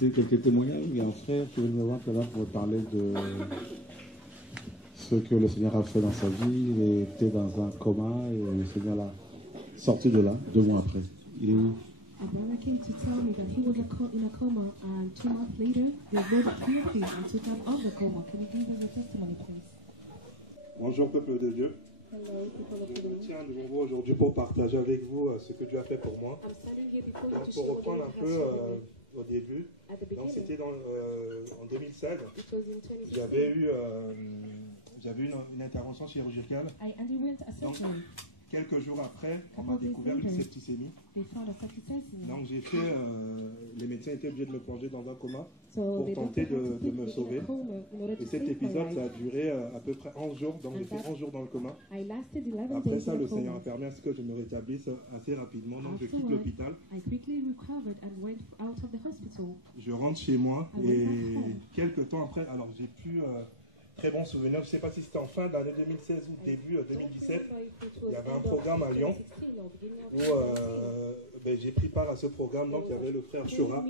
écouter quelques témoignages. Il y a un frère qui est venu me voir tout à l'heure pour parler de ce que le Seigneur a fait dans sa vie. Il était dans un coma et le Seigneur l'a sorti de là 2 mois après. Il est où? A brother came to tell me that he was in a coma, and 2 months later, the Lord appeared him and took him out of the coma. Can you give us a testimony, please? Bonjour, peuple de Dieu. Hello, people of Je the me Lord. tiens devant vous aujourd'hui pour partager avec vous ce que Dieu a fait pour moi. I'm standing here before you Donc, to pour show what reprendre un God peu has done. au début, At the donc beginning, c'était en 2016, it was in 2016. j'avais eu une intervention chirurgicale. I underwent a surgery. Quelques jours après, on m'a découvert une septicémie. They found a septicemia. Donc j'ai fait, les médecins étaient obligés de me plonger dans un coma So pour they tenter doctor had to de put me me in sauver. a coma in order to Et cet save my épisode, ça a life. duré à peu près 11 jours, donc j'ai fait 11 jours dans le coma. I lasted 11 Après days ça, in le a Seigneur a coma. permis à ce que je me rétablisse assez rapidement, donc je quitte Afterward, l'hôpital. I quickly recovered and went out of the hospital. Je rentre chez moi Ah et oui, d'accord. quelques temps après, alors j'ai plus très bon souvenir, je ne sais pas si c'était en fin d'année 2016 ou début 2017, il y avait un programme à Lyon où j'ai pris part à ce programme, donc il y avait le frère Chora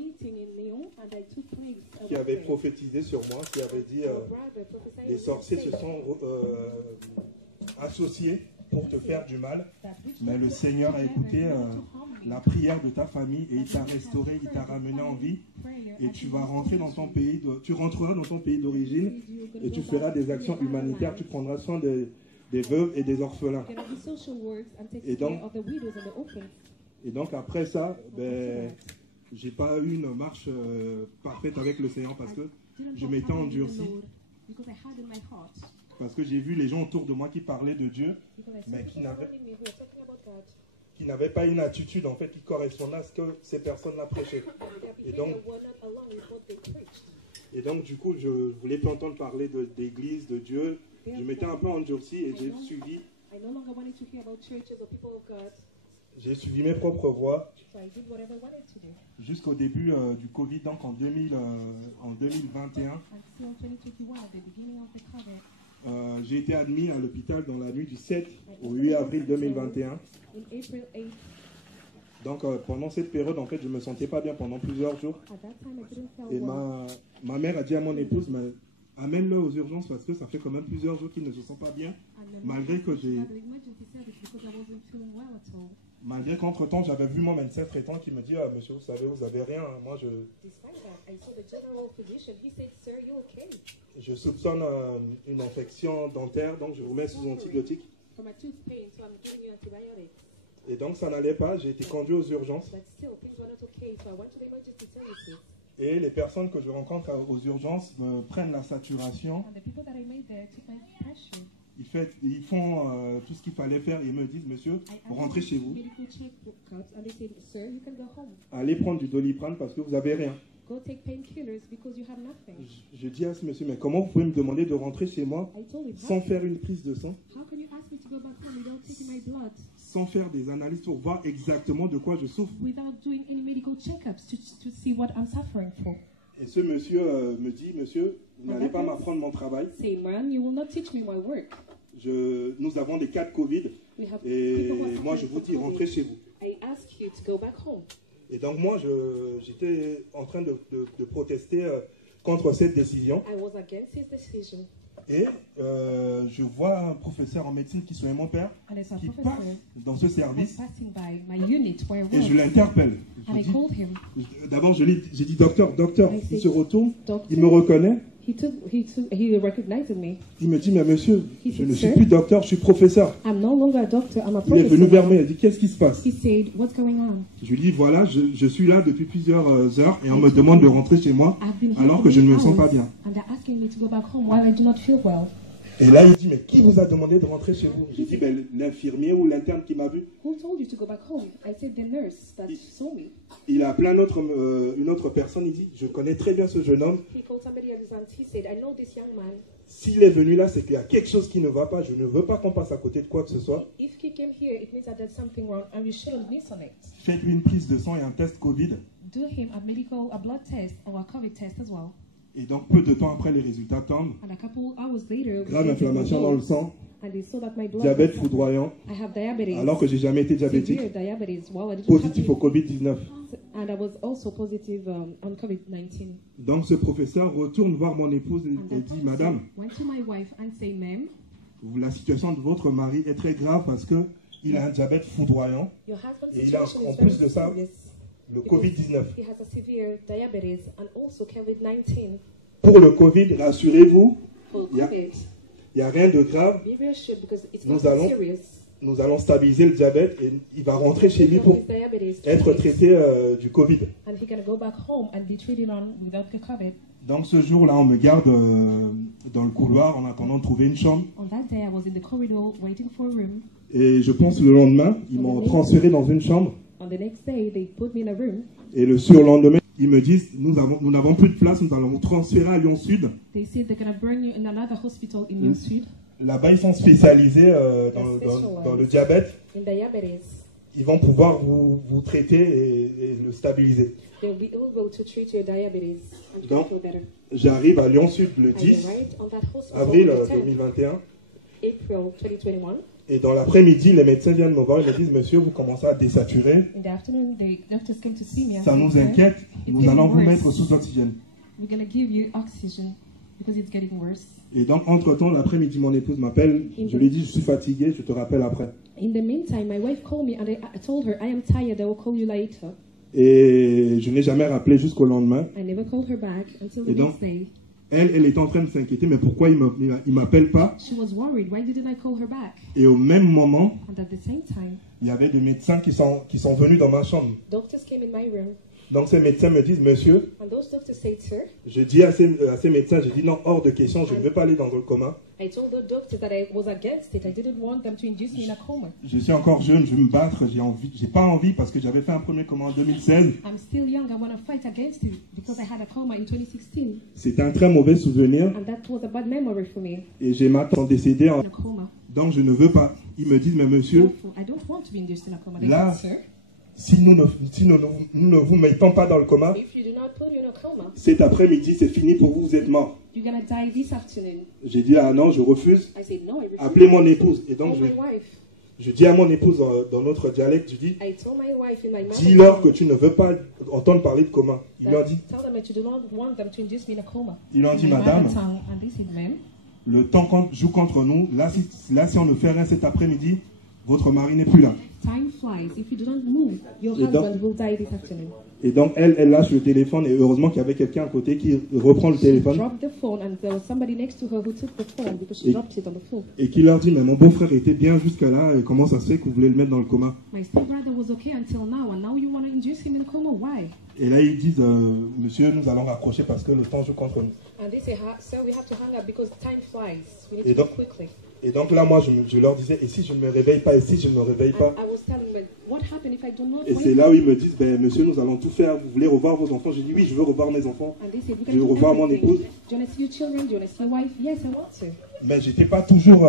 qui avait prophétisé sur moi, qui avait dit les sorciers se sont associés pour te faire du mal, mais le Seigneur a écouté la prière de ta famille et il t'a restauré, il t'a ramené en vie et tu vas rentrer dans ton pays, tu rentreras dans ton pays d'origine et tu feras des actions humanitaires, tu prendras soin des veuves et des orphelins. Et donc après ça, j'ai pas eu une marche parfaite avec le Seigneur parce que je m'étais endurci. Parce que j'ai vu les gens autour de moi qui parlaient de Dieu, mais qui n'avaient pas une attitude en fait qui correspondait à ce que ces personnes-là prêchaient. Et donc du coup, je voulais plus entendre parler d'église, de Dieu. Je m'étais un peu endurci et j'ai suivi mes propres voies jusqu'au début du Covid, donc en 2021. J'ai été admis à l'hôpital dans la nuit du 7 au 8 avril 2021. Donc pendant cette période, en fait, je ne me sentais pas bien pendant plusieurs jours. Et ma mère a dit à mon épouse, mais amène-le aux urgences parce que ça fait quand même plusieurs jours qu'il ne se sent pas bien, malgré qu'entre-temps, j'avais vu mon médecin traitant qui me dit « Monsieur, vous savez, vous n'avez rien. Moi, je soupçonne une infection dentaire, donc je vous mets sous antibiotiques. » Et donc, ça n'allait pas. J'ai été conduit aux urgences. Et les personnes que je rencontre aux urgences me prennent la saturation. Ils font tout ce qu'il fallait faire et ils me disent, monsieur, vous rentrez chez vous. Allez prendre du Doliprane parce que vous n'avez rien. Je dis à ce monsieur, mais comment vous pouvez me demander de rentrer chez moi sans faire une prise de sang, sans faire des analyses pour voir exactement de quoi je souffre. Et ce monsieur me dit, monsieur, vous n'allez pas m'apprendre mon travail. Nous avons des cas de Covid et moi je vous dis, rentrez chez vous. Et donc moi j'étais en train de protester contre cette décision. Et je vois un professeur en médecine qui est mon père, qui passe dans ce service et je l'interpelle. D'abord j'ai dit docteur, il se retourne, il me reconnaît. He recognized me. Il me dit, mais monsieur, je ne suis plus docteur, je suis professeur. I'm no longer a doctor, I'm a Il est professor. venu vers moi, il a dit, qu'est-ce qui se passe? He said, what's going on? Je lui dis, voilà, je suis là depuis plusieurs heures et on me demande de rentrer chez moi alors que je ne me sens pas bien. And they're asking me to go back home while I do not feel well. Et là, il dit, mais qui vous a demandé de rentrer chez vous? J'ai dit, ben, l'infirmier ou l'interne qui m'a vu. Who told you to go back home? I said, the nurse that saw me. Il a appelé une autre personne, il dit, je connais très bien ce jeune homme. He called somebody else and he said, I know this young man. S'il est venu là, c'est qu'il y a quelque chose qui ne va pas. Je ne veux pas qu'on passe à côté de quoi que ce soit. If he came here, it means that there's something wrong and we shouldn't miss on it. Faites-lui une prise de sang et un test Covid. Do him a blood test or a COVID test as well. Et donc, peu de temps après, les résultats tombent. And a couple hours later, Grave inflammation dans le sang. diabète foudroyant, alors que j'ai jamais été diabétique, positif au Covid-19. And I was also positive on COVID-19. Donc ce professeur retourne voir mon épouse et dit, Madame, went to my wife and say, Ma'am, la situation de votre mari est très grave parce qu'il a un diabète foudroyant et il a en plus de ça le Covid-19. He has a severe diabetes and also COVID-19. Pour le Covid, rassurez-vous, il n'y a rien de grave. Be reassured because it's Nous not serious. Nous allons stabiliser le diabète et il va rentrer chez lui pour être traité du Covid. And he can go back home and be treated on without the COVID. Donc ce jour-là, on me garde dans le couloir en attendant de trouver une chambre. On that day, I was in the corridor waiting for a room. Et je pense le lendemain, ils m'ont transféré dans une chambre. On the next day, they put me in a room. Et le surlendemain, ils me disent, nous n'avons plus de place, nous allons vous transférer à Lyon Sud. They said they're going to bring you in another hospital in Lyon Sud. Là-bas, ils sont spécialisés dans le diabète. In diabetes. Ils vont pouvoir vous traiter et le stabiliser. They'll be able to treat your diabetes and Donc, feel better. j'arrive à Lyon Sud le 10 avril 2021. April 2021. Et dans l'après-midi, les médecins viennent me voir et me disent, monsieur, vous commencez à désaturer. In the afternoon, the doctors came to see me. Ça nous inquiète. Nous allons vous mettre sous oxygène. We're going to give you oxygen because it's getting worse. Et donc, entre-temps, l'après-midi, mon épouse m'appelle. Je lui dis, je suis fatigué, je te rappelle après. In the meantime, my wife called me and I told her, I am tired, I will call you later. Et je n'ai jamais rappelé jusqu'au lendemain. I never called her back until the Et donc, next day. elle était en train de s'inquiéter, mais pourquoi il ne m'appelle pas? She was worried. Why didn't I call her back? Et au même moment, And at the same time, il y avait des médecins qui sont venus dans ma chambre. doctors came in my room. Donc ces médecins me disent, monsieur, And those doctors said, sir, je dis à ces médecins, je dis non, hors de question, je ne veux pas aller dans le coma. I told the doctors that I was against it. I didn't want them to induce me in a coma. Je suis encore jeune, je veux me battre, j'ai pas envie parce que j'avais fait un premier coma en 2016. I'm still young. I want to fight against it because I had a coma in 2016. C'est un très mauvais souvenir And that was a bad memory for me. et j'ai ma tante décédée, In a coma. donc je ne veux pas. Ils me disent, mais monsieur, I don't want to be induced in a coma. They là, said, sir, si nous ne vous mettons pas dans le coma, if you do not put you in a coma, cet après-midi, c'est fini pour vous, vous êtes mort. you're going to die this afternoon. J'ai dit, ah non, je refuse. I said, no, I refuse. Appelez mon épouse. Et donc, Call my wife. je dis à mon épouse dans notre dialecte, je dis, I told my wife in my mother dis-leur que tu ne veux pas entendre parler de coma. Ils lui ont dit, tell them that you do not want them to induce me in a coma. ils ont dit, In my madame, mother tongue, and they said, ma'am, le temps joue contre nous. Là, si on ne fait rien cet après-midi, votre mari n'est plus là. time flies. If you do not move, your Et donc- husband will die this afternoon. Et donc, elle lâche le téléphone et heureusement qu'il y avait quelqu'un à côté qui reprend le She téléphone dropped the phone and there was somebody next to her who took the phone because she Et- dropped it on the floor. et qui leur dit, mais mon beau-frère était bien jusqu'à là et comment ça se fait que vous voulez le mettre dans le coma? My stepbrother was okay until now and now you want to induce him in a coma. Why? Et là, ils disent, monsieur, nous allons raccrocher parce que le temps joue contre nous. And they say, sir, we have to hang up because time flies. We need Et to donc- move quickly. Et donc là, moi, je leur disais, et si je ne me réveille pas, et si je ne me réveille And pas? I was telling them, what happened if I do not Et wake c'est up? là où ils me disent, ben, monsieur, nous allons tout faire. Vous voulez revoir vos enfants? J'ai dit, oui, je veux revoir mes enfants. And they said, we Je veux can do revoir mon everything. épouse. Do you want to see your children? Do you want to see your wife? Yes, I want to. Mais j'étais pas toujours,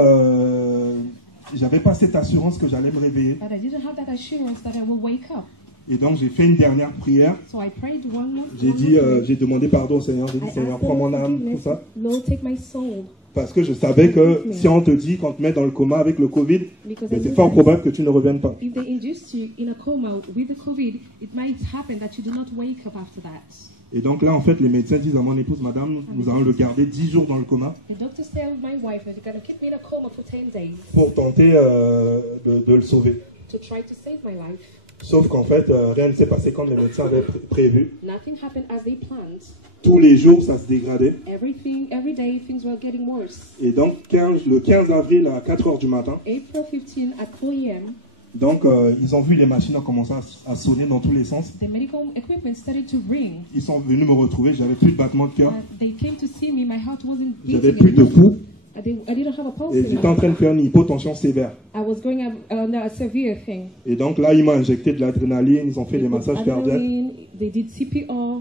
j'avais pas cette assurance que j'allais me réveiller. But I didn't have that assurance that I will wake up. Et donc j'ai fait une dernière prière. So I prayed one more. J'ai dit, j'ai demandé pardon au Seigneur. J'ai dit, I Seigneur, asked prends mon for âme, tout forgiveness. ça. Lord, take my soul. Parce que je savais que si on te dit qu'on te met dans le coma avec le Covid, Because ben, I c'est knew fort that probable que tu ne reviennes pas. if they induced you in a coma with the COVID, it might happen that you do not wake up after that. Et donc là, en fait, les médecins disent à mon épouse, madame, nous allons le garder 10 jours dans le coma The doctors tell my wife that you're going to keep me in a coma for 10 days pour tenter de le sauver. to try to save my life. Sauf qu'en fait, rien ne s'est passé comme les médecins avaient prévu. Nothing happened as they planned. Tous les jours, ça se dégradait. Every day, things were getting worse. Et donc, le 15 avril à 4 heures du matin, April 15 at 4 a.m., donc ils ont vu les machines ont commencé à sonner dans tous les sens. the medical equipment started to ring. Ils sont venus me retrouver, j'avais plus de battement de cœur, They came to see me. My heart wasn't j'avais beating plus de anymore. pouls I didn't have a pulse et j'étais en anymore. train de faire une hypotension sévère. I was going under a severe thing. Et donc là, ils m'ont injecté de l'adrénaline, ils ont fait des massages cardiaques. Adrenaline, they did CPR,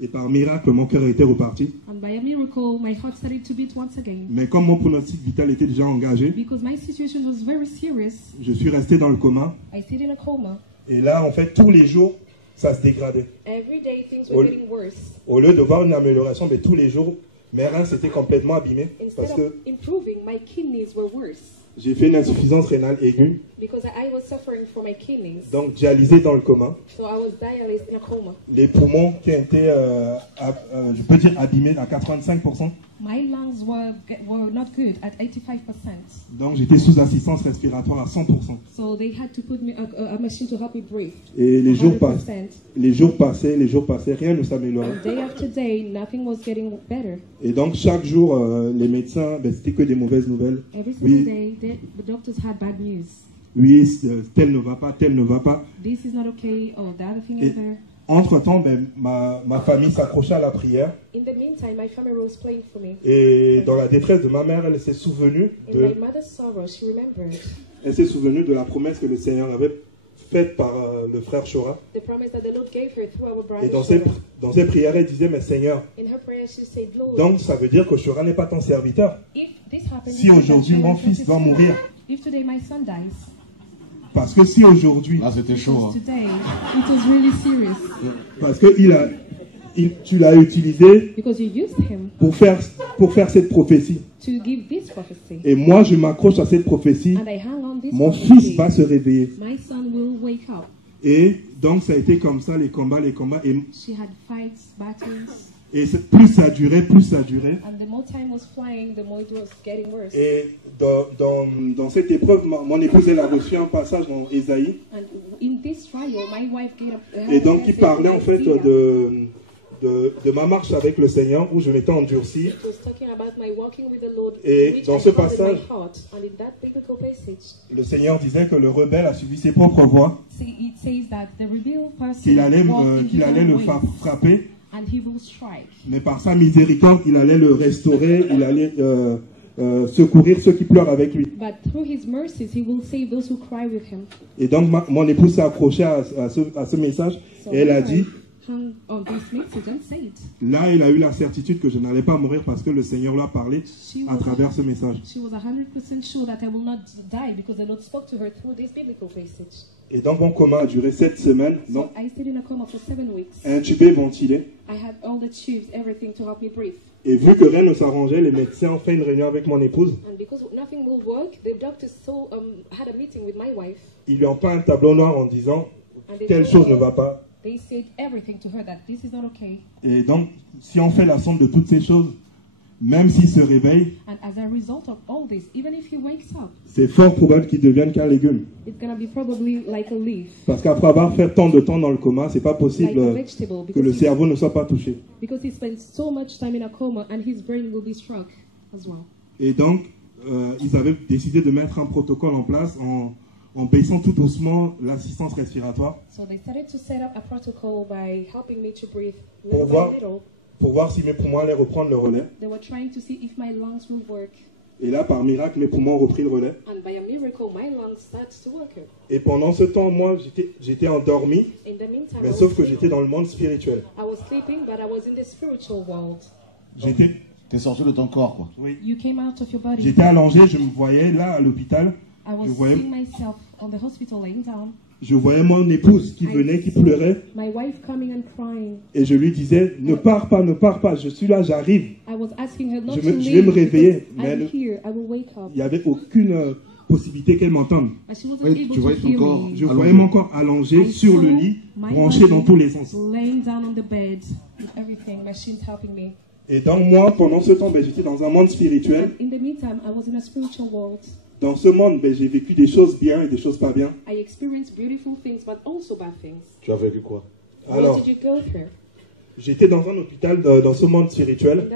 Et par miracle, mon cœur était reparti. and by a miracle, my heart started to beat once again. Mais comme mon pronostic vital était déjà engagé, Because my situation was very serious, je suis resté dans le coma. I stayed in a coma. Et là, en fait, tous les jours, ça se dégradait. Every day, things Au- were getting worse. Au lieu de voir une amélioration, mais tous les jours, mes reins s'étaient complètement abîmés. Parce Instead que of improving, my kidneys were worse. J'ai fait une insuffisance rénale aiguë. Because I was suffering from my kidneys. Donc dialysé dans le coma. So I was dialyzed in a coma. Les poumons qui ont été, je peux dire, abîmés à 85%. My lungs were not good at 85%. Donc j'étais sous assistance respiratoire à 100%. So they had to put me a machine to help me breathe. Et les jours passaient, rien ne s'améliorait. Day after day, nothing was getting better. Et donc chaque jour, les médecins, c'était que des mauvaises nouvelles. Every single day, the doctors had bad news. Oui, tel ne va pas, tel ne va pas. This is not okay, or the other thing is there. Entre-temps, ma famille s'accrochait à la prière. In the meantime, my family was praying for me. Et dans la détresse de ma mère, elle s'est souvenue my mother's sorrow, she remembered. Elle s'est souvenue de la promesse que le Seigneur avait faite par le frère Chora. The promise that the Lord gave her through our brother. Et dans ses prières, elle disait, mais Seigneur, in her prayer, she said, Lord, donc ça veut dire que Chora n'est pas ton serviteur. Si aujourd'hui mon fils doit mourir, if today my son dies, parce que si aujourd'hui, c'était chaud. Today, it was really serious. Parce que tu l'as utilisé because you used him pour faire cette prophétie. To give this prophecy. Et moi, je m'accroche à cette prophétie. And I hang on this mon prophecy. fils va se réveiller. My son will wake up. Et donc, ça a été comme ça, les combats. Et she had fights, battles. Et plus ça durait, plus ça durait. And the more time was flying, the more it was getting worse. Et dans cette épreuve, mon épouse, elle a reçu un passage dans Ésaïe. And in this trial, my wife et donc, il parlait en fait de ma marche avec le Seigneur, où je m'étais endurci. Et dans ce passage, le Seigneur disait que le rebelle a suivi ses propres voies, qu'il allait le frapper. And he will strike. Mais par sa miséricorde, il allait le restaurer, il allait secourir ceux qui pleurent avec lui. But through his mercies, he will save those who cry with him. Et donc, mon épouse s'est accrochée à ce message et elle a dit, là, il a eu la certitude que je n'allais pas mourir parce que le Seigneur lui a parlé à travers ce message. Et donc, mon coma a duré 7 semaines. Donc, intubé, ventilé. Et vu que rien ne s'arrangeait, les médecins ont fait une réunion avec mon épouse. Ils lui ont peint un tableau noir en disant telle chose ne va pas. They said everything to her that this is not okay. Et donc, si on fait la somme de toutes ces choses, même s'il se réveille, and as a result of all this, even if he wakes up, c'est fort probable qu'il devienne qu'un légume. It's gonna be probably like a leaf. Parce qu'après avoir fait tant de temps dans le coma, c'est pas possible que le cerveau ne soit pas touché. Because he spent so much time in a coma and his brain will be struck as well. Et donc, ils avaient décidé de mettre un protocole en place en baissant tout doucement l'assistance respiratoire. So they started to set up a protocol by helping me to breathe pour voir si mes poumons allaient reprendre le relais. They were trying to see if my lungs will work. Et là, par miracle, mes poumons ont repris le relais. And by a miracle, my lungs started to work. Et pendant ce temps, moi, j'étais endormi, mais sauf que j'étais dans le monde spirituel. I was sleeping, but I was in the spiritual world. T'es sorti de ton corps, quoi. Oui. You came out of your body. J'étais allongé, je me voyais là à l'hôpital. Je voyais mon épouse qui venait, qui pleurait. My wife coming and crying. Et je lui disais, ne pars pas, ne pars pas, je suis là, j'arrive. Je vais me réveiller. Mais il n'y avait aucune possibilité qu'elle m'entende. Oui, tu voyais ton corps. Je voyais mon corps allongé sur le lit, branché dans tous les sens. Et donc moi, pendant ce temps, j'étais dans un monde spirituel. Dans ce monde, j'ai vécu des choses bien et des choses pas bien. Tu as vécu quoi? Alors, j'étais dans un hôpital, dans ce monde spirituel.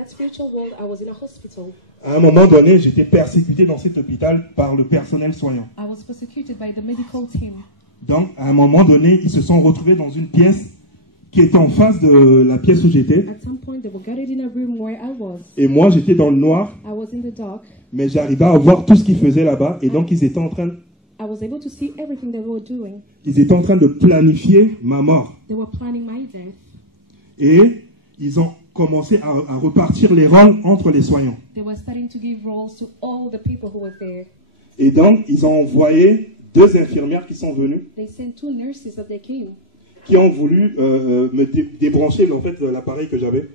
À un moment donné, j'étais persécuté dans cet hôpital par le personnel soignant. Donc, à un moment donné, ils se sont retrouvés dans une pièce qui était en face de la pièce où j'étais. Et moi, j'étais dans le noir. Mais j'arrivais à voir tout ce qu'ils faisaient là-bas. Et donc, ils étaient en train de planifier ma mort. Et ils ont commencé à repartir les rôles entre les soignants. Et donc, ils ont envoyé 2 infirmières qui sont venues, qui ont voulu me débrancher en fait, de l'appareil que j'avais.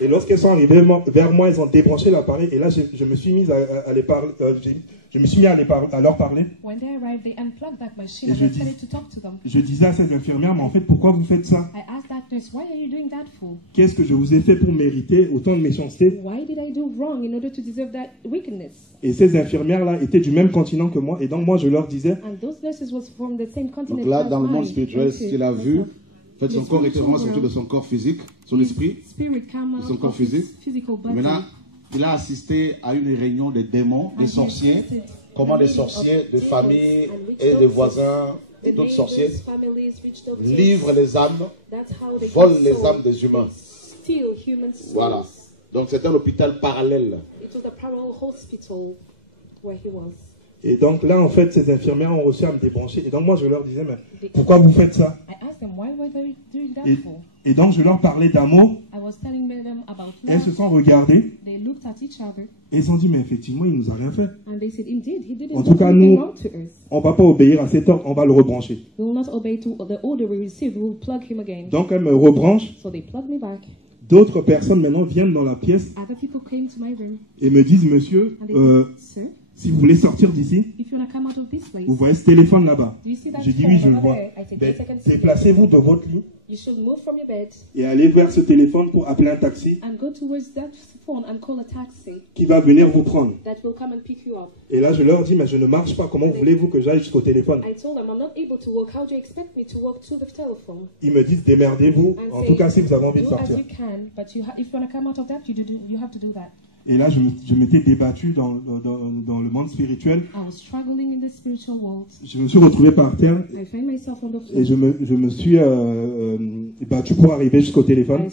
Et lorsqu'elles sont arrivées vers moi, elles ont débranché l'appareil et là je me suis mis à les parler. Je me suis mis à leur parler. Et je disais à ces infirmières, mais en fait, pourquoi vous faites ça? Qu'est-ce que je vous ai fait pour mériter autant de méchanceté? Et ces infirmières-là étaient du même continent que moi, et donc moi je leur disais. Donc là, dans le monde spirituel, ce qu'il a vu, en fait, son corps était vraiment sorti de son corps physique, son esprit, de son corps physique. Maintenant, il a assisté à une réunion des démons, des sorciers, comment les sorciers de famille et des voisins et d'autres sorciers livrent les âmes, volent les âmes des humains. Voilà. Donc c'est un hôpital parallèle. Et donc là, en fait, ces infirmières ont reçu à me débrancher. Et donc moi, je leur disais, mais pourquoi vous faites ça? Et donc je leur parlais d'amour. Elles se sont regardées. Et elles ont dit, mais effectivement, il ne nous a rien fait. En tout cas, nous, on ne va pas obéir à cet ordre, on va le rebrancher. Donc elles me rebranchent. D'autres personnes maintenant viennent dans la pièce et me disent, monsieur, si vous voulez sortir d'ici, vous voyez ce téléphone là-bas. Je dis oui, je le vois. Déplacez-vous de votre lit et allez vers ce téléphone pour appeler un taxi qui va venir vous prendre. Et là, je leur dis, mais je ne marche pas. Comment voulez-vous que j'aille jusqu'au téléphone? Ils me disent, démerdez-vous. En tout cas, si vous avez envie de sortir. Et là, je m'étais débattu dans le monde spirituel. Je me suis retrouvé par terre et je me suis battu pour arriver jusqu'au téléphone.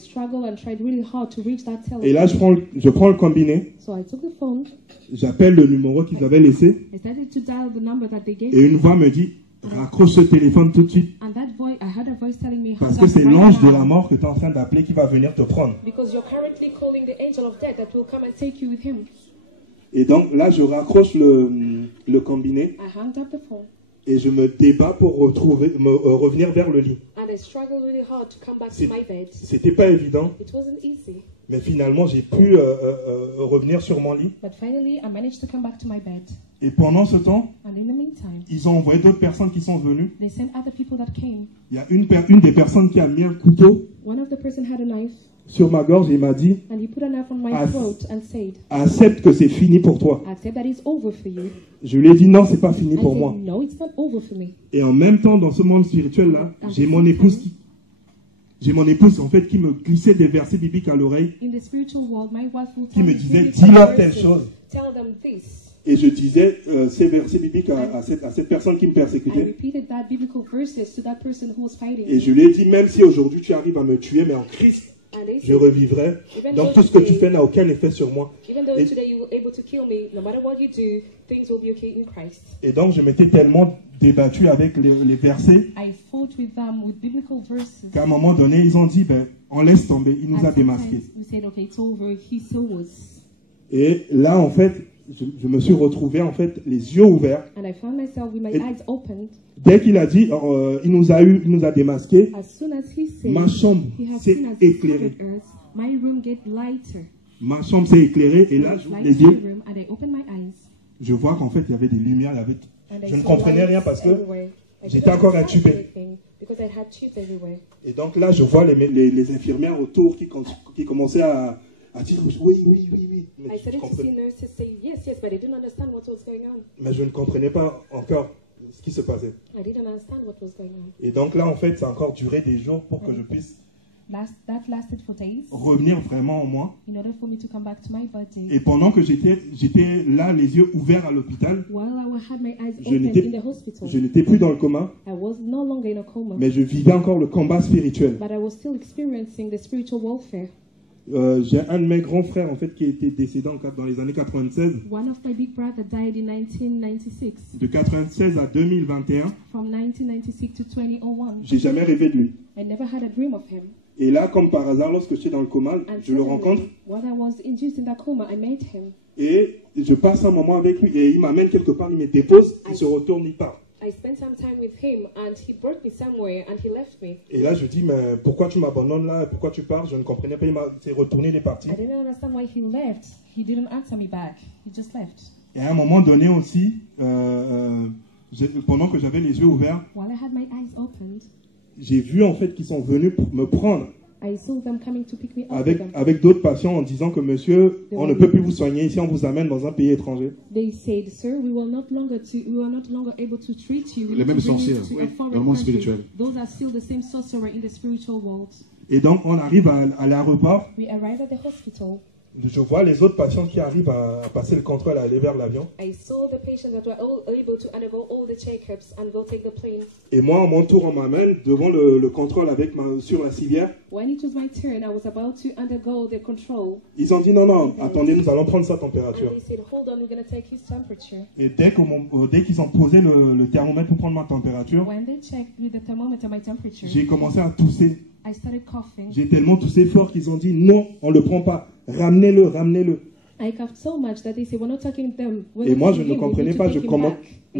Et là, je prends le combiné. J'appelle le numéro qu'ils avaient laissé. Et une voix me dit, raccroche ce téléphone tout de suite. Parce que c'est l'ange de la mort que tu es en train d'appeler qui va venir te prendre. Et donc là, je raccroche le combiné. Et je me débat pour revenir vers le lit. C'était pas évident. Mais finalement, j'ai pu revenir sur mon lit. Et pendant ce temps, ils ont envoyé d'autres personnes qui sont venues. Il y a une des personnes qui a mis un couteau sur ma gorge et m'a dit, accepte que c'est fini pour toi. Je lui ai dit, non, c'est pas fini pour moi. Et en même temps, dans ce monde spirituel-là, j'ai mon épouse en fait qui me glissait des versets bibliques à l'oreille, qui me disait, dis-leur telle chose. Et je disais ces versets bibliques à cette personne qui me persécutait. Et je lui ai dit, même si aujourd'hui tu arrives à me tuer, mais en Christ, je revivrai. Donc tout ce que tu fais n'a aucun effet sur moi. Et donc je m'étais tellement débattu avec les versets qu'à un moment donné, ils ont dit, ben, on laisse tomber, il nous a démasqués. Et là, en fait, je me suis retrouvé en fait les yeux ouverts. Dès qu'il a dit, il nous a démasqués, ma chambre s'est éclairée. Ma chambre s'est éclairée et là, j'ouvre les yeux. Je vois qu'en fait, il y avait des lumières. Je ne comprenais rien parce que j'étais encore intubé. Et donc là, je vois les infirmières autour qui commençaient à dire oui. Mais je ne comprenais pas encore ce qui se passait. Et donc là, en fait, ça a encore duré des jours pour que je puisse revenir vraiment en moi. Et pendant que j'étais là, les yeux ouverts à l'hôpital, je n'étais plus dans le coma, mais je vivais encore le combat spirituel. J'ai un de mes grands frères en fait qui était décédé dans les années 96. De 96 à 2021. J'ai jamais rêvé de lui. Et là, comme par hasard, lorsque j'étais dans le coma, je le rencontre. Et je passe un moment avec lui et il m'amène quelque part, il me dépose, il se retourne, il part. I spent some time with him and he brought me somewhere and he left me. Et là, je dis, mais pourquoi tu m'abandonnes là? Pourquoi tu pars? Je ne comprenais pas. Il s'est retourné, il est parti. I didn't understand why he left. He didn't answer me back. He just left. Et à un moment donné aussi, pendant que j'avais les yeux ouverts, While I had my eyes opened, j'ai vu en fait qu'ils sont venus pour me prendre I saw them coming to pick me up. avec d'autres patients en disant que monsieur, on ne peut plus vous soigner ici, on vous amène dans un pays étranger. They said, sir, we are not longer able to treat you. Les mêmes sorcières, oui, dans le monde spirituel. Those are still the same sorcerer in the spiritual world. Et donc on arrive à l'aéroport. We arrived at the hospital. Je vois les autres patients qui arrivent à passer le contrôle, à aller vers l'avion. I saw the patients that were all able to undergo all the checkups and go take the plane. Et moi, à mon tour, on m'amène devant le contrôle sur la civière. When it was my turn, I was about to undergo the control. Ils ont dit non, attendez, nous allons prendre sa température. And they said, hold on, we're going to take his temperature. Et dès qu'ils ont posé le thermomètre pour prendre ma température, When they checked with the thermometer my temperature, j'ai commencé à tousser. I started coughing. J'ai tellement toussé fort qu'ils ont dit non, on ne le prend pas. Ramenez-le. I coughed so much that they said, we're not taking them. Et moi, je ne comprenais pas. Je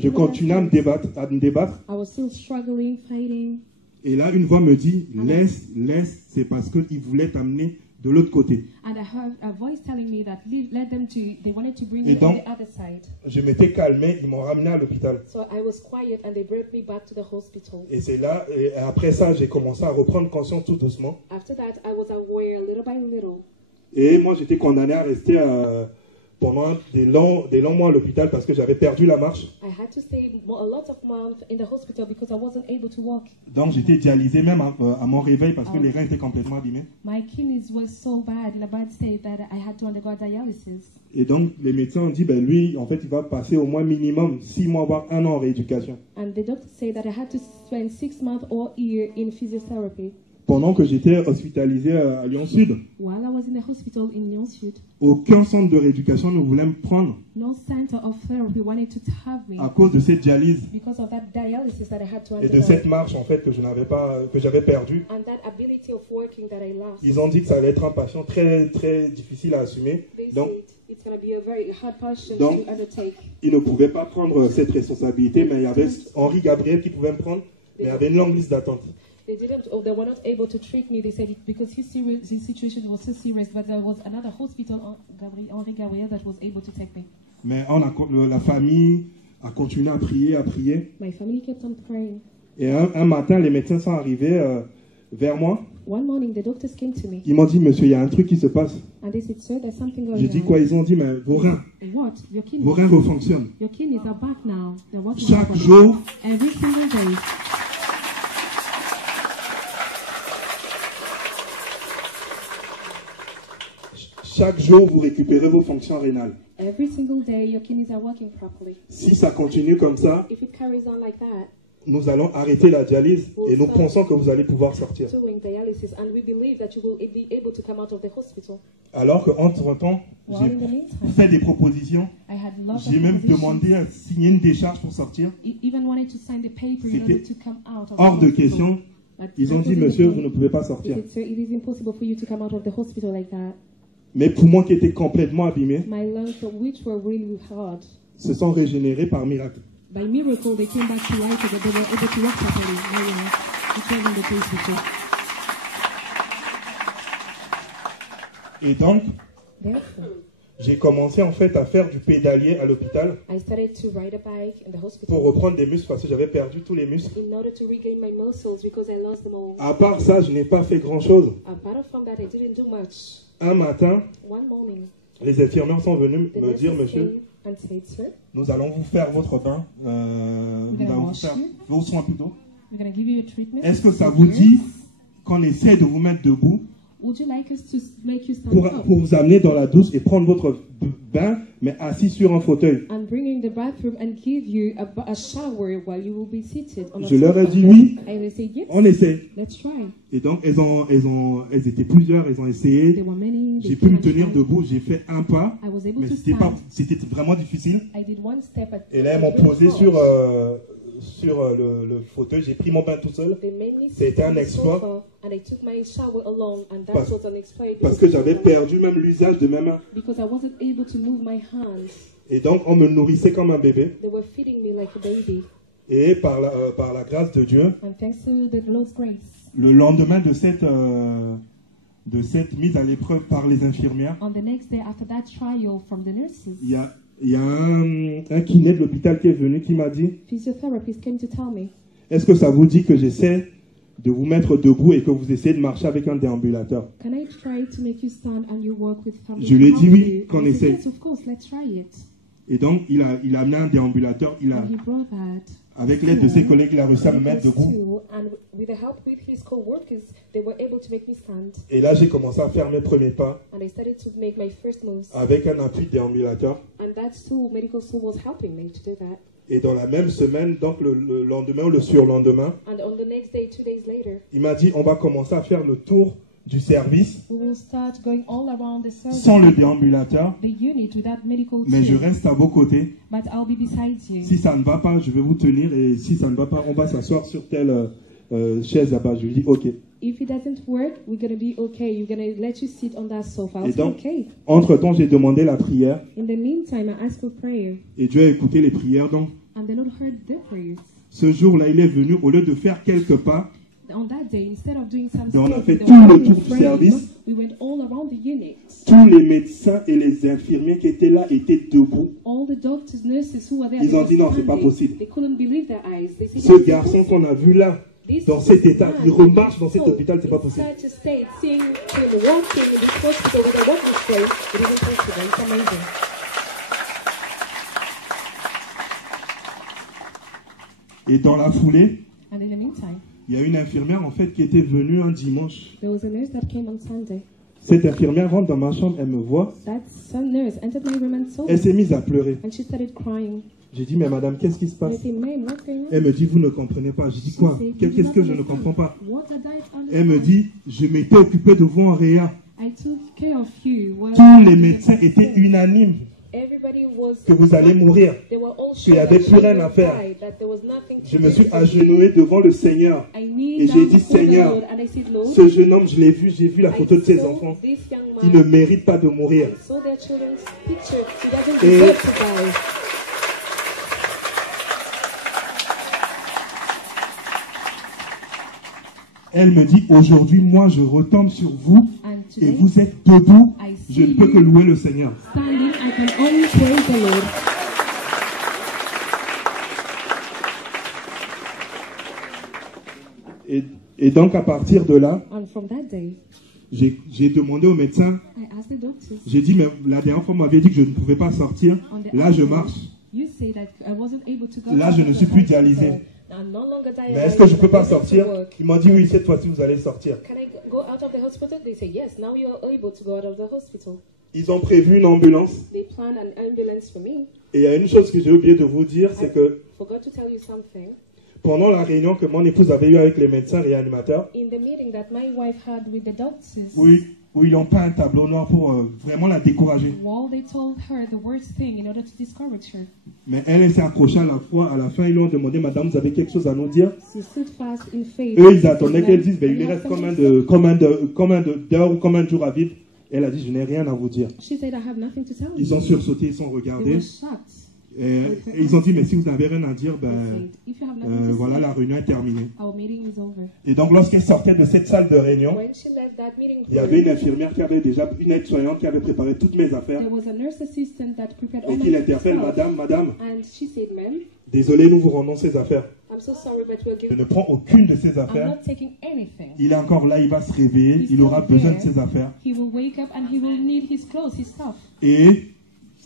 continuais à me débattre. I was still struggling, fighting. Et là, une voix me dit, laisse, c'est parce qu'ils voulaient t'amener de l'autre côté. And I heard a voice telling me that let them to, they wanted to bring me on the other side. Je m'étais calmé, ils m'ont ramené à l'hôpital. So I was quiet and they brought me back to the hospital. Et c'est là, et après ça, j'ai commencé à reprendre conscience tout doucement. After that, I was aware little by little. Et moi, j'étais condamné à rester pendant des longs mois à l'hôpital parce que j'avais perdu la marche. I had to stay a lot of months in the hospital because I wasn't able to walk. Donc j'étais dialysé même à mon réveil parce que les reins étaient complètement abîmés. My kidneys were so bad, in a bad state that I had to undergo dialysis. Et donc les médecins ont dit, ben lui, en fait, il va passer au moins minimum 6 mois, voire 1 an en rééducation. And the doctor said that I had to spend 6 months or a year in physiotherapy. Pendant que j'étais hospitalisé à Lyon-Sud, while I was in the hospital in Lyon-Sud, aucun centre de rééducation ne voulait me prendre no center of therapy wanted to have me à cause de cette dialyse because of that dialysis that I had to et undergo. de cette marche en fait que j'avais perdue. And that ability of working that I lost. Ils ont dit que ça allait être un patient très très difficile à assumer. Donc it's going to be a very hard patient donc to undertake. Ils ne pouvaient pas prendre cette responsabilité, mais il y avait Henri Gabriel qui pouvait me prendre, mais il y avait une longue liste d'attente. They were not able to treat me. They said it because his situation was so serious, but there was another hospital, Henri Gabriel, that was able to take me. Mais la famille a continué à prier. My family kept on praying. Et un matin, les médecins sont arrivés vers moi. One morning, the doctors came to me. Ils m'ont dit, monsieur, il y a un truc qui se passe. And they said, sir, there's something going on. J'ai dit quoi? Ils ont dit, mais vos reins. What? Your kidneys. Vos reins refonctionnent. Your kidneys are back now. They're working. Chaque jour. Every single day. Chaque jour, vous récupérez vos fonctions rénales. Every single day, your kidneys are working properly. Si ça continue comme ça, if it carries on like that, nous allons arrêter la dialyse et nous pensons que vous allez pouvoir sortir. Alors qu'entre-temps, j'ai fait des propositions. J'ai même demandé à signer une décharge pour sortir. C'était hors de question. Ils ont dit, monsieur, vous ne pouvez pas sortir. Mes poumons qui étaient complètement abîmés se sont régénérés par miracle. By miracle, they came back to life so that they were able to walk properly. Which wasn't the case before. Et donc, j'ai commencé en fait à faire du pédalier à l'hôpital pour reprendre des muscles parce que j'avais perdu tous les muscles. À part ça, je n'ai pas fait grand-chose. Un matin, les infirmières sont venues me dire, monsieur, nous allons vous faire votre bain, nous allons vous faire vos soins plutôt. Est-ce que ça vous dit qu'on essaie de vous mettre debout pour vous amener dans la douche et prendre votre bain, mais assis sur un fauteuil? Je leur ai dit oui, on essaie. Et donc elles étaient plusieurs, elles ont essayé. J'ai pu me tenir debout, j'ai fait un pas, mais c'était vraiment difficile. Et là elles m'ont posé sur le fauteuil, j'ai pris mon bain tout seul. C'était un exploit. Parce que j'avais perdu même l'usage de mes mains. Et donc on me nourrissait comme un bébé. Et par la grâce de Dieu, and thanks to the Lord's grace, le lendemain de cette mise à l'épreuve par les infirmières, on the next day after that trial from the nurses, il y a un kiné de l'hôpital qui est venu qui m'a dit, physiotherapist came to tell me, est-ce que ça vous dit que j'essaie de vous mettre debout et que vous essayez de marcher avec un déambulateur? Can I try to make you stand and you walk with somebody? Je lui ai dit oui, qu'on essaie. Yes, of course, let's try it. Et donc, il a amené un déambulateur, And he brought that. avec l'aide de ses collègues, il a réussi à me mettre debout. And with the help with his co-workers, they were able to make me stand. Et là, j'ai commencé à faire mes premiers pas And I started to make my first moves. avec un appui de déambulateur. And that stool, medical stool, was helping me to do that. Et dans la même semaine, donc le lendemain ou le surlendemain, And on the next day, 2 days later, il m'a dit, on va commencer à faire le tour du service we will start going all around the service, sans le déambulateur, the unit without medical mais je stool. reste à vos côtés. But I'll be beside you. Si ça ne va pas, je vais vous tenir, et si ça ne va pas, on va s'asseoir sur telle chaise là-bas. Je lui dis, ok. If it doesn't work, we're going to be okay. You're going to let you sit on that sofa. Et I'll say, donc, okay. entre-temps, j'ai demandé la prière, In the meantime, I asked for prayer. et Dieu a écouté les prières. Donc, And the Lord heard the prayers. ce jour-là, il est venu, au lieu de faire quelques pas, On that day, instead of doing some on a steps fait in the tout le morning tour du frame, service. we went all around the unit. Tous les médecins et les infirmiers qui étaient là étaient debout. All the doctors, nurses who were there, Ils they ont were dit non, c'est pas standing. possible. They couldn't believe their eyes. They said, Ce "Yes, garçon it's qu'on a vu là, This dans cet état, man, il remarche dans cet so hôpital, c'est pas possible. inside to state, seeing him walking in this hospital with a walking frame, it isn't possible. It's amazing. Et dans la foulée, And in the meantime, il y a une infirmière en fait qui était venue un dimanche. there was a nurse that came on Sunday. Cette infirmière rentre dans ma chambre, elle me voit, That some nurse entered my room and saw elle me, s'est mise à pleurer. and she started crying. J'ai dit, mais madame, qu'est-ce qui se And I passe? said, "Ma'am, what's going on?" Elle me dit, vous ne comprenez pas. J'ai dit, quoi? She said, Qu'est-ce "You do que not je ne understand. comprends pas? What did I Elle me understand? dit, je m'étais occupé de vous en réa. I took care of you. Well, Tous les médecins étaient unanimes everybody was que vous allez mourir. They were all qu'il y sure avait that plus she rien would à faire. die, that there was nothing to Je me do suis for me. agenouillé devant le Seigneur. I Et kneeled j'ai down dit, before the Seigneur, Lord, and I said, Lord, ce jeune homme, je l'ai vu, j'ai vu la photo de I ses saw enfants. this young Il ne man. mérite pas de mourir. I saw their children's picture. He doesn't Et- deserve to die. Elle me dit, aujourd'hui, moi, je retombe sur vous And et today, vous êtes debout. I Je see ne peux que you louer le Seigneur. standing. I can only praise the Lord. Et donc, à partir de là, And from that day, j'ai demandé au médecin, I asked the doctors. j'ai dit, mais la dernière fois, vous m'aviez dit que je ne pouvais pas sortir. On the Là, je afternoon, marche. You say that I wasn't able to go Là, out je of ne the suis plus hospital. dialysé. I'm no longer Mais est-ce que je ne peux pas I'm able to sortir? work. Ils m'ont dit, oui, cette fois-ci, vous allez sortir. Can I go out of the hospital? They say, yes, now you are able to go out of the hospital. Ils ont prévu une ambulance. They planned an ambulance for me. Et il y a une chose que j'ai oublié de vous dire, c'est que Forgot to tell you something. pendant la réunion que mon épouse avait eue avec les médecins réanimateurs, In the meeting that my wife had with the doctors, où ils ont peint un tableau noir pour vraiment la décourager. well, they told her the worst thing in order to discourage her. Mais elle s'est accrochée à la fois. À la fin, ils lui ont demandé, madame, vous avez quelque chose à nous dire? She stood fast in faith. Eux, ils attendaient qu'elle dise, ben, il And lui you reste have combien something d'heures ou combien de jours à vivre? Elle a dit, je n'ai rien à vous dire. She said, I have nothing to tell you. Ils ont sursauté, ils sont They regardés. were shocked. Et ils ont dit, mais si vous n'avez rien à dire, They ben, said, if you have nothing to voilà, say, la réunion est terminée. our meeting is over. Et donc, lorsqu'elle sortait de cette salle de réunion, When she left that meeting il y avait une room, infirmière qui avait déjà, une aide-soignante qui avait préparé toutes mes affaires there was a nurse assistant that prepared all et my qui l'interpelle, stuff. madame, And she said, ma'am, désolé, nous vous rendons ces affaires. I'm so sorry, but we're Je giving. ne prends aucune de ces I'm affaires. not taking anything. Il est encore là, il va se réveiller, He's il aura still besoin de there. ses affaires. He will wake up and he will need his clothes, his stuff. Et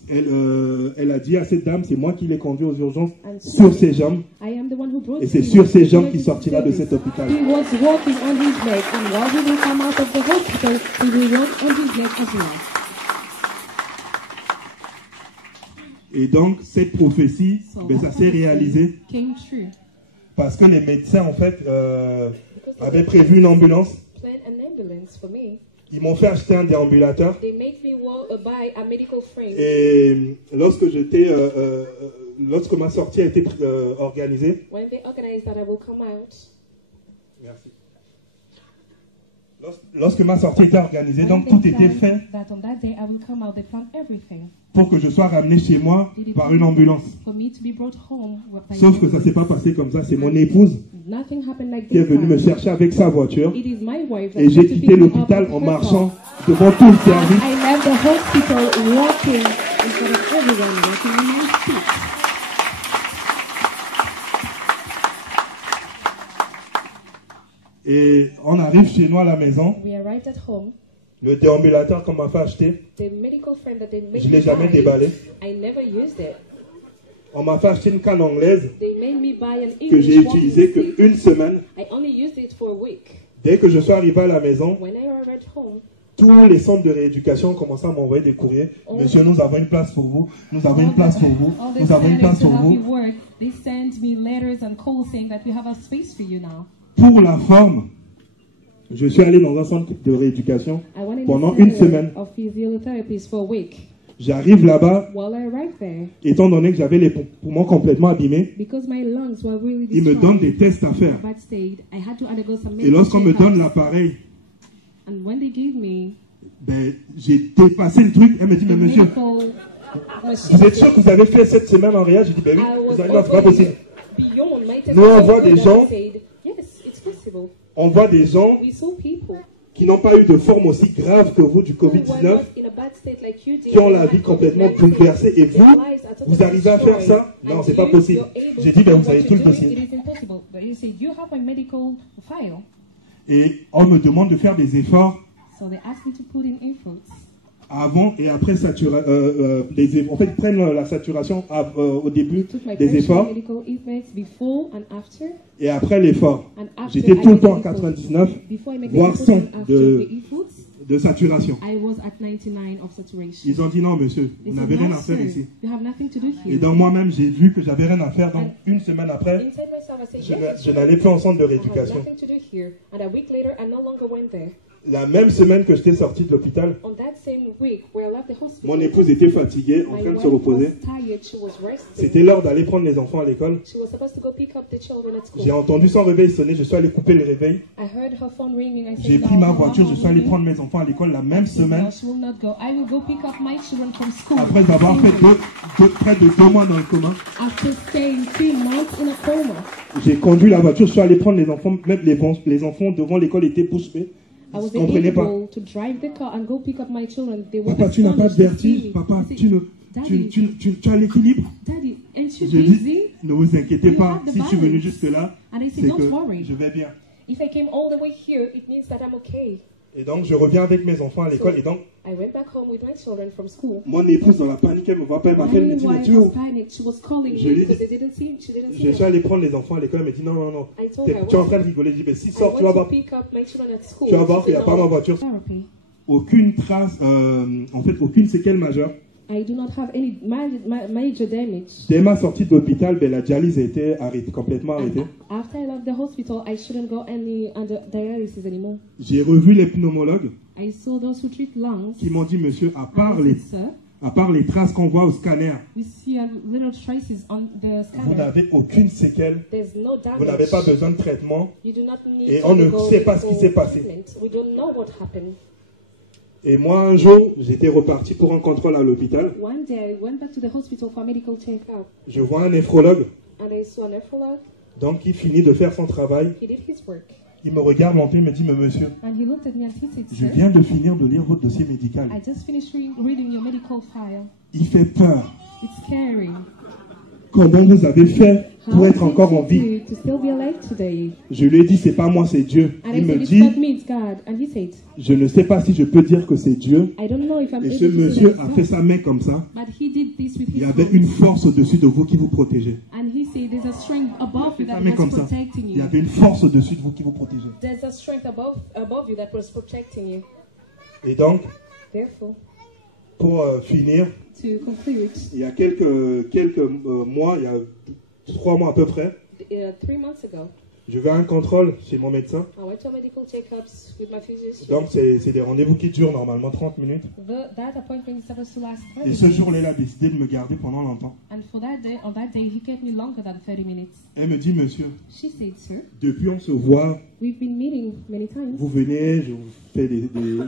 elle a dit à cette dame, c'est moi qui l'ai conduit aux urgences And so sur ses jambes. I am the one who brought Et c'est him sur ses jambes to qu'il the sortira de service. cet hôpital. He was walking on his leg, and while he will come out of the hospital, he will walk on his leg as well. Et donc, cette prophétie, So ben, ça that s'est réalisé came true. parce que les médecins, en fait, avaient prévu une ambulance. Plan an ambulance for me. Ils m'ont fait acheter un déambulateur. They made me buy a medical frame. Et lorsque ma sortie a été organisée, When they organized that I will come out, merci. Lorsque ma sortie était organisée, donc tout était fait pour que je sois ramené chez moi par une ambulance. Sauf que ça ne s'est pas passé comme ça. C'est mon épouse qui est venue me chercher avec sa voiture et j'ai quitté l'hôpital en marchant devant tout le service. Et on arrive chez nous à la maison. Le déambulateur qu'on m'a fait acheter, je ne l'ai jamais déballé. On m'a fait acheter une canne anglaise que j'ai utilisée qu'une semaine. Dès que je suis arrivé à la maison, tous les centres de rééducation ont commencé à m'envoyer des courriers. Monsieur, nous avons une place pour vous. Nous avons une place pour vous. Nous avons une place pour vous. Pour la forme, je suis allé dans un centre de rééducation pendant une semaine. J'arrive là-bas, étant donné que j'avais les poumons complètement abîmés, ils me donnent des tests à faire. Et lorsqu'on me donne l'appareil, j'ai dépassé le truc. Elle me dit, mais monsieur, vous êtes sûr que vous avez fait cette semaine en réel? Je dis, ben oui. Ils ont dit, non, c'est pas possible. Nous, on voit des gens... On voit des gens qui n'ont pas eu de forme aussi grave que vous du Covid-19, qui ont la vie complètement bouleversée. Et vous, vous arrivez à faire ça? Non, c'est pas possible. J'ai dit, ben, vous avez tout le dossier. Et on me demande de faire des efforts avant et après saturation. En fait, ils prennent la saturation au début des efforts et après l'effort. J'étais tout le temps à 99, voire 100 de saturation. Ils ont dit non, monsieur, vous n'avez rien à faire ici. Et donc moi-même, j'ai vu que j'avais rien à faire. Donc une semaine après, je n'allais plus en centre de rééducation. La même semaine que j'étais sorti de l'hôpital, mon épouse était fatiguée, en train de se reposer. C'était l'heure d'aller prendre les enfants à l'école. J'ai entendu son réveil sonner, je suis allé couper le réveil. J'ai pris ma voiture, je suis allé prendre mes enfants à l'école la même semaine. Après avoir fait près de 2 mois dans le coma. J'ai conduit la voiture, je suis allé prendre les enfants, même les enfants devant l'école étaient bouche bée. Ils ne comprenaient pas. Papa, tu n'as pas de vertige. Papa, tu as l'équilibre. Je dis, ne vous inquiétez pas. Si je suis venu jusque-là, c'est que je vais bien. Et donc, je reviens avec mes enfants à l'école. Et donc, mon épouse, dans la panique, elle me voit pas, elle m'appelle, elle me dit, mais tu es où? Je suis allé prendre les enfants à l'école, elle me dit, non, non, non. Tu es en train de rigoler. Je dis, mais si sort, tu vas voir. Tu vas voir qu'il n'y a pas ma voiture. Aucune trace, en fait, aucune séquelle majeure. I do not have any major damage. Dès ma sortie de l'hôpital, la dialyse a été arrêtée, complètement arrêtée. After I left the hospital, I shouldn't go under dialysis anymore. J'ai revu les pneumologues I saw those who treat lungs, qui m'ont dit, monsieur, à part les traces qu'on voit au scanner, vous n'avez aucune séquelle, vous n'avez pas besoin de traitement et on ne sait pas ce qui s'est passé. Et moi, un jour, j'étais reparti pour un contrôle à l'hôpital. Je vois un néphrologue. Donc, il finit de faire son travail. Il me regarde lentement et me dit, mais monsieur, je viens de finir de lire votre dossier médical. Il fait peur. Comment vous avez fait pour être encore en vie? Je lui ai dit, c'est pas moi, c'est Dieu. Il me dit, je ne sais pas si je peux dire que c'est Dieu. Et ce monsieur a fait sa main comme ça. Il y avait une force au-dessus de vous qui vous protégeait. Il a fait sa main comme ça. Il y avait une force au-dessus de vous qui vous protégeait. Et donc, pour finir, il y a quelques mois, il y a 3 mois à peu près, Je vais à un contrôle chez mon médecin. Donc c'est des rendez-vous qui durent normalement 30 minutes. Et ce jour-là, il a décidé de me garder pendant longtemps. Elle me dit, monsieur, depuis on se voit, vous venez, je vous fais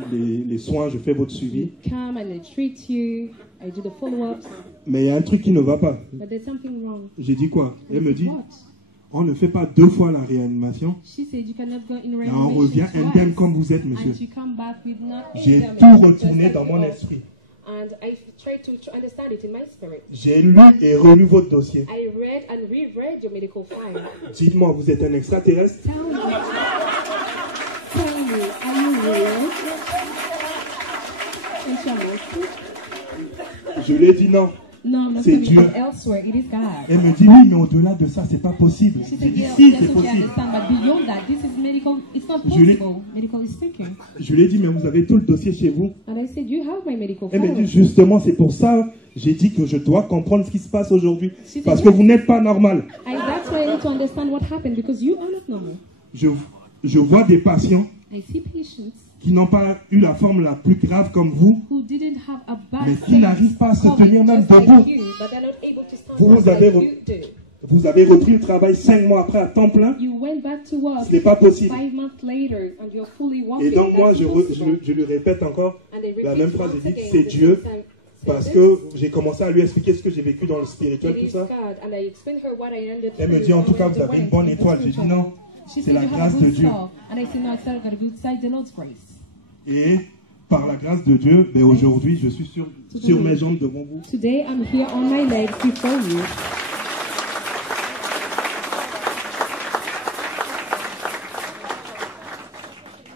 les soins, je fais votre suivi. Mais il y a un truc qui ne va pas. J'ai dit quoi? Elle me dit, on ne fait pas 2 fois la réanimation. Et on revient indemne comme vous êtes, monsieur. J'ai tout retourné dans mon esprit. J'ai lu et relu votre dossier. Dites-moi, vous êtes un extraterrestre? Je lui ai dit non. C'est Dieu. Elle me dit oui, mais au-delà de ça, c'est pas possible. J'ai dit si, c'est possible. Je lui ai dit, mais vous avez tout le dossier chez vous. Elle me dit justement, c'est pour ça, j'ai dit que je dois comprendre ce qui se passe aujourd'hui. Parce que vous n'êtes pas normal. Je vois des patients qui n'ont pas eu la forme la plus grave comme vous, mais qui n'arrivent pas à se tenir même debout. Vous avez repris le travail 5 mois après à temps plein. Ce n'est pas possible. Et donc moi, je lui répète encore la même phrase. Je dis que c'est Dieu. Parce que j'ai commencé à lui expliquer ce que j'ai vécu dans le spirituel, tout ça. Elle me dit, en tout cas, vous avez une bonne étoile. J'ai dit non. C'est la grâce de Dieu. Et par la grâce de Dieu, ben aujourd'hui, je suis sur mes jambes devant vous. Today, I'm here on my legs before you.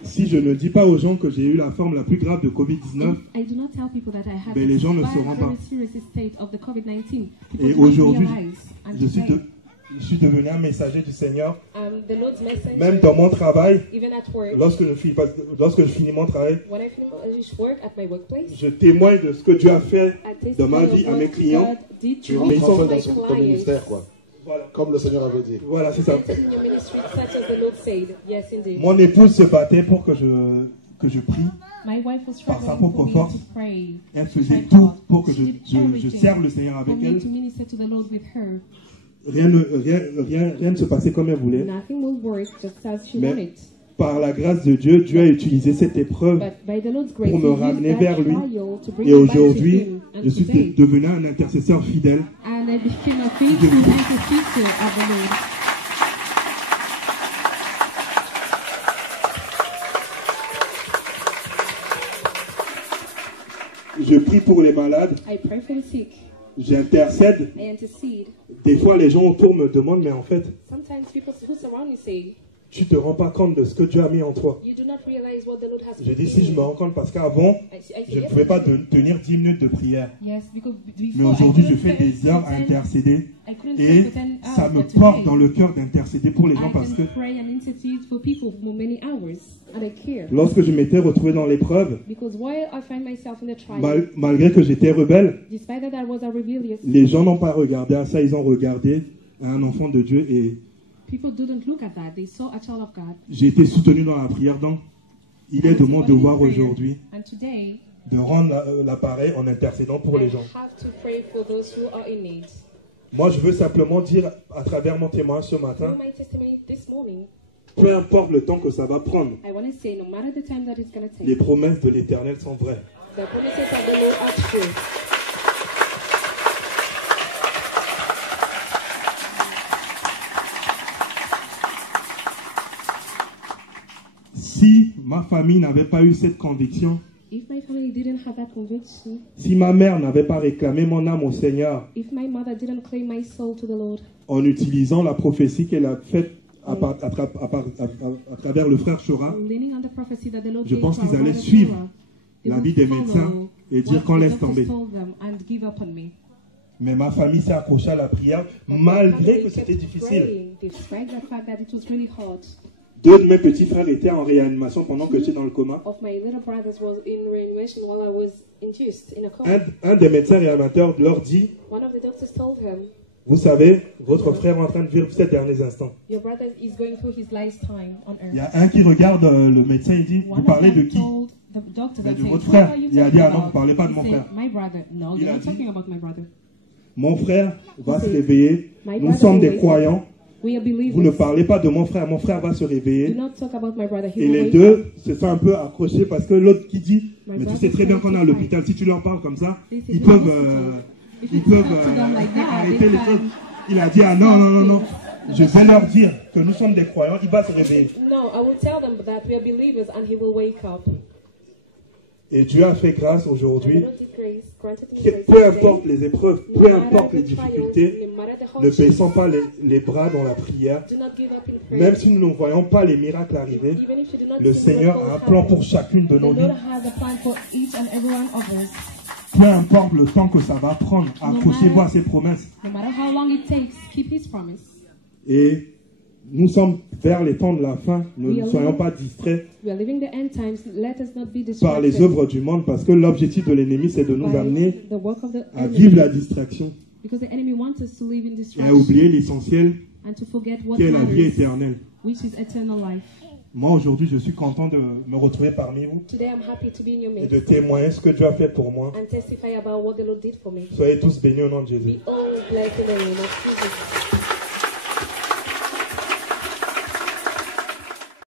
Si je ne dis pas aux gens que j'ai eu la forme la plus grave de Covid-19, ben les gens ne sauront pas. Et aujourd'hui, je suis devenu un messager du Seigneur. Même dans mon travail, lorsque je finis mon travail, je témoigne de ce que Dieu a fait dans ma vie à mes clients. Tu rentres dans ton ministère, quoi. Voilà. Comme le Seigneur avait dit. Voilà, c'est ça. Mon épouse se battait pour que je prie par sa propre force. Elle faisait tout pour que je serve le Seigneur avec elle. Rien ne se passait comme elle voulait. Mais par la grâce de Dieu, Dieu a utilisé cette épreuve pour me ramener vers lui. Et aujourd'hui, je suis devenu un intercesseur fidèle. Je prie pour les malades. J'intercède. Des fois, les gens autour me demandent, mais en fait, tu ne te rends pas compte de ce que Dieu a mis en toi. Je dis si je me rends compte parce qu'avant, je ne pouvais pas tenir 10 minutes de prière. Mais aujourd'hui, je fais des heures à intercéder. Et ça me porte dans le cœur d'intercéder pour les gens parce que lorsque je m'étais retrouvé dans l'épreuve, malgré que j'étais rebelle, les gens n'ont pas regardé à ça, ils ont regardé à un enfant de Dieu et j'ai été soutenu dans la prière. Donc, il est de mon devoir aujourd'hui de rendre l'appareil en intercédant pour les gens. Moi, je veux simplement dire à travers mon témoignage ce matin, peu importe le temps que ça va prendre, les promesses de l'Éternel sont vraies. Si ma famille n'avait pas eu cette conviction, si ma mère n'avait pas réclamé mon âme au Seigneur, en utilisant la prophétie qu'elle a faite à travers le frère Chora, je pense qu'ils allaient suivre l'avis des médecins et dire qu'on laisse tomber. Mais ma famille s'est accrochée à la prière malgré que c'était difficile. 2 de mes petits frères étaient en réanimation pendant que j'étais dans le coma. Un des médecins réanimateurs leur dit, Vous savez, votre frère est en train de vivre ces derniers instants. Your brother is going through his lifetime on earth. Il y a un qui regarde le médecin et dit, vous parlez de qui? Mais de votre frère. Il a dit, ah non, vous ne parlez pas de mon frère. My brother. No, you're not talking about my brother. Mon frère va se réveiller. Nous sommes des croyants. Vous ne parlez pas de mon frère va se réveiller. Et les deux se sont un peu accrochés parce que l'autre qui dit, mais tu sais très bien qu'on est à l'hôpital, si tu leur parles comme ça, ils peuvent arrêter les autres. Il a dit, ah non, non, non, non, je vais leur dire que nous sommes des croyants, il va se réveiller. Et Dieu a fait grâce aujourd'hui. Peu importe les épreuves, peu importe les difficultés, ne baissons pas les bras dans la prière. Même si nous ne voyons pas les miracles arriver, le Seigneur a un plan pour chacune de nos vies. Peu importe le temps que ça va prendre, accrochez-vous à ses promesses. Et nous sommes vers les temps de la fin. Ne soyons pas distraits par les œuvres du monde parce que l'objectif de l'ennemi, c'est de nous amener à vivre la distraction et à oublier l'essentiel qui est la vie éternelle. Moi, aujourd'hui, je suis content de me retrouver parmi vous et de témoigner ce que Dieu a fait pour moi. Soyez tous bénis au nom de Jésus.